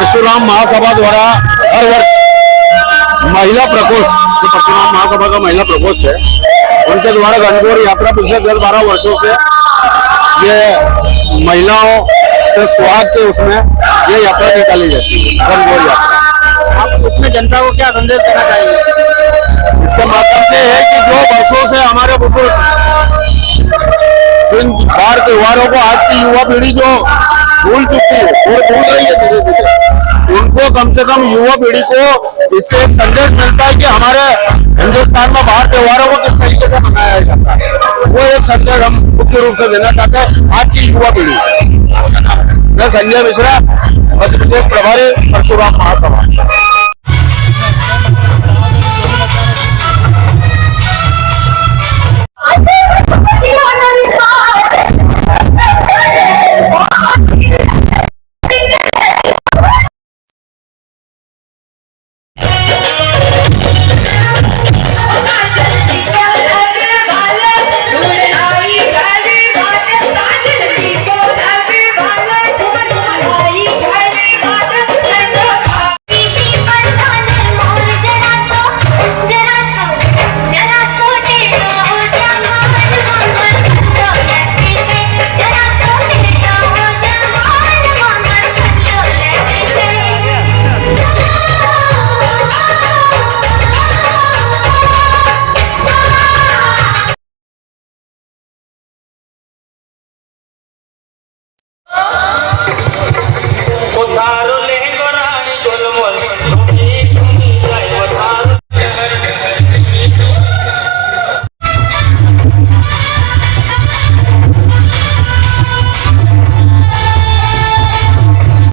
परशुराम महासभा द्वारा हर वर्ष महिला प्रकोष्ठ, जो परशुराम महासभा का महिला प्रकोष्ठ है, उनके द्वारा गणगौर यात्रा पिछले 10-12 वर्षों से ये महिलाओं के स्वागत के उसमें ये यात्रा निकाली जाती है, गणगौर यात्रा। आप उसमें जनता को क्या संदेश देना चाहिए? इसके माध्यम से है कि जो वर्षों से हमारे बुजुर्ग जिन बार त्योहारों को आज की युवा पीढ़ी जो भूल चुकी है, वो भूल रही है धीरे धीरे, उनको कम से कम युवा पीढ़ी को इससे एक संदेश मिलता है कि हमारे हिंदुस्तान में बाहर त्योहारों को किस तरीके से मनाया जाता है। वो एक संदेश हम मुख्य रूप से देना चाहते हैं आज की युवा पीढ़ी। मैं संजय मिश्रा, मध्य प्रदेश प्रभारी परशुराम महासभा।